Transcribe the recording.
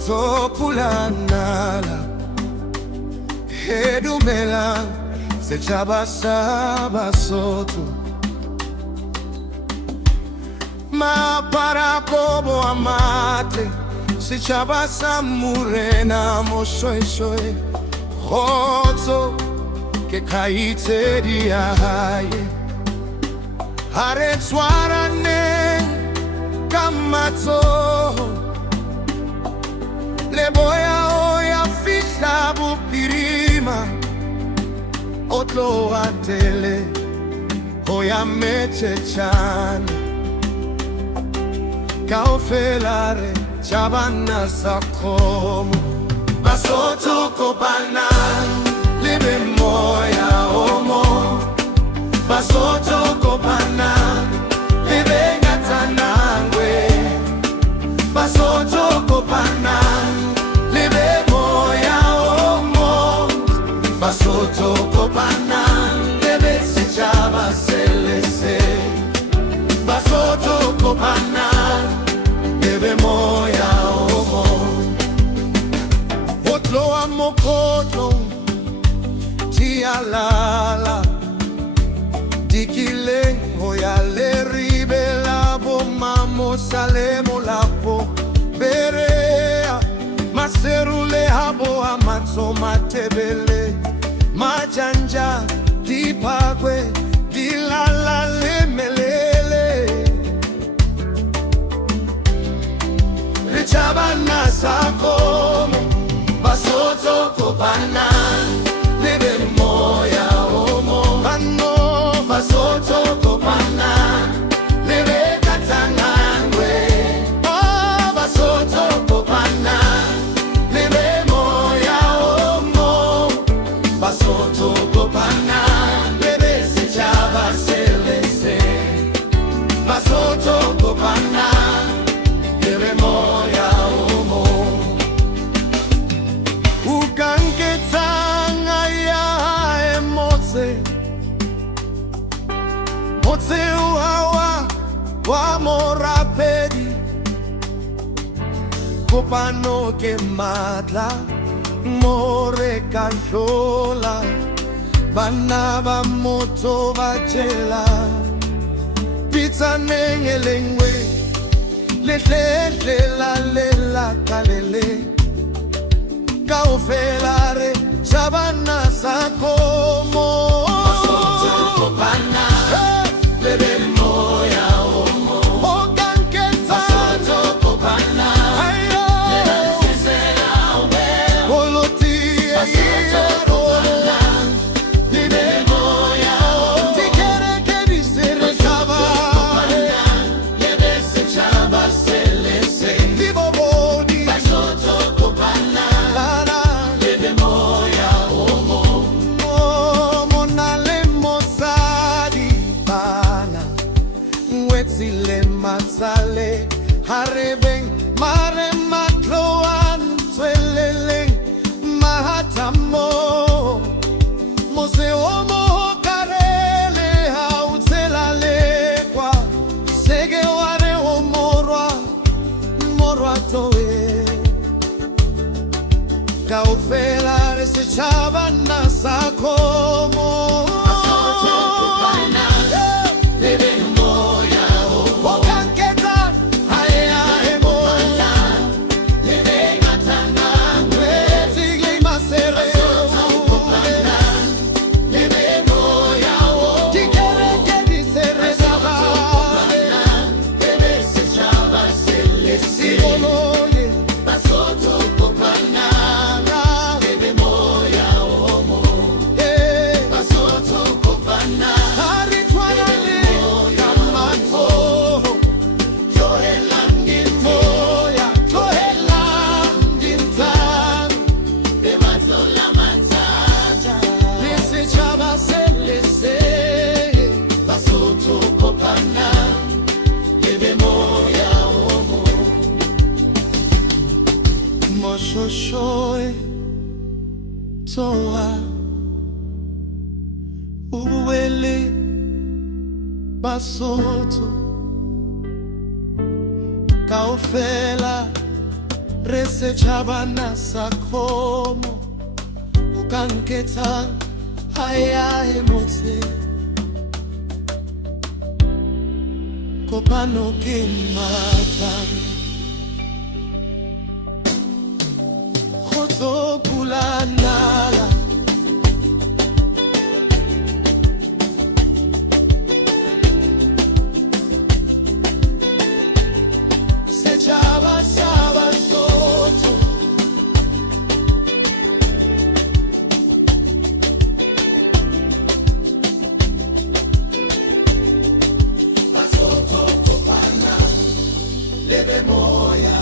Basotho pulanala Hedumela setjhaba sa Basotho Maparakobo amate setjhaba sa Morena Moshweshwe Kgotso ke kgaitsedi ya hae ha re tshwaraneng ka matsoho Leboya o ya fihla bophirima o tlo atele o ya metjhetjana kaofela re tjhabana sa khomo Basotho kopanang lebe moya o mo Basotho kopanang lebe ngatanangwe Basotho kopanang lebe moya o mo Basotho kopanang lebe setjhaba selese Basotho kopanang lebe moya o mo Otloa mokotlo tialala Dikileng hoya le ribela bo mamo salemo lapo berea maserule habo amatso matebele majanja dipakwe dilala lemelele Rechabana sakomo Basotho kopanang lebe moya omo Bano Basotho kopanang lebe katangangwe Basotho kopanang lebe moya omo Basotho kopanang lebe setjhaba selese Basotho kopanang lebe moya omo Ukanketsanga ya emotse Motse uhawa wa morapedi Kopano ke matla more ka hlola Bana ba motho ba tjela Pizza nengelengwe Lehle la lela kalele Kaofela re tjhabana sa khomo Basotho kopanang lebe moya o mo Basotho kopanang lebe sesela we Basotho kopanang lebe moya o Basotho kopanang lebe setjhaba selese Basotho kopanang lebe moya o mo Monale mosadi bana Mwetsile matsale harebeng mare matloan Tweleleng mahatamo Mose omo karele hautselale kwa Sege ware morwa toe Kaofela re setjhabana sa khomo Basotho kopanang lebe moya o mo Okanketsang haya emo lebe ngatanangwe Tigli masere Basotho kopanang lebe moya o Tikereke disere Basotho kopanang lebe setjhaba selese Basotho kopanang lebe moya o mo Basotho kopanang lebe moya o mo Johelang moya Johelang dintan Be matlola matanja Le setjhaba selese Basotho kopanang lebe moya o mo Moshoshoe toa uwele Basotho kaofela rese chabana sakomo ukanketa haya emote kopano kimatan khoto kulanala se chaba chaba soto asoto kopana lebe moya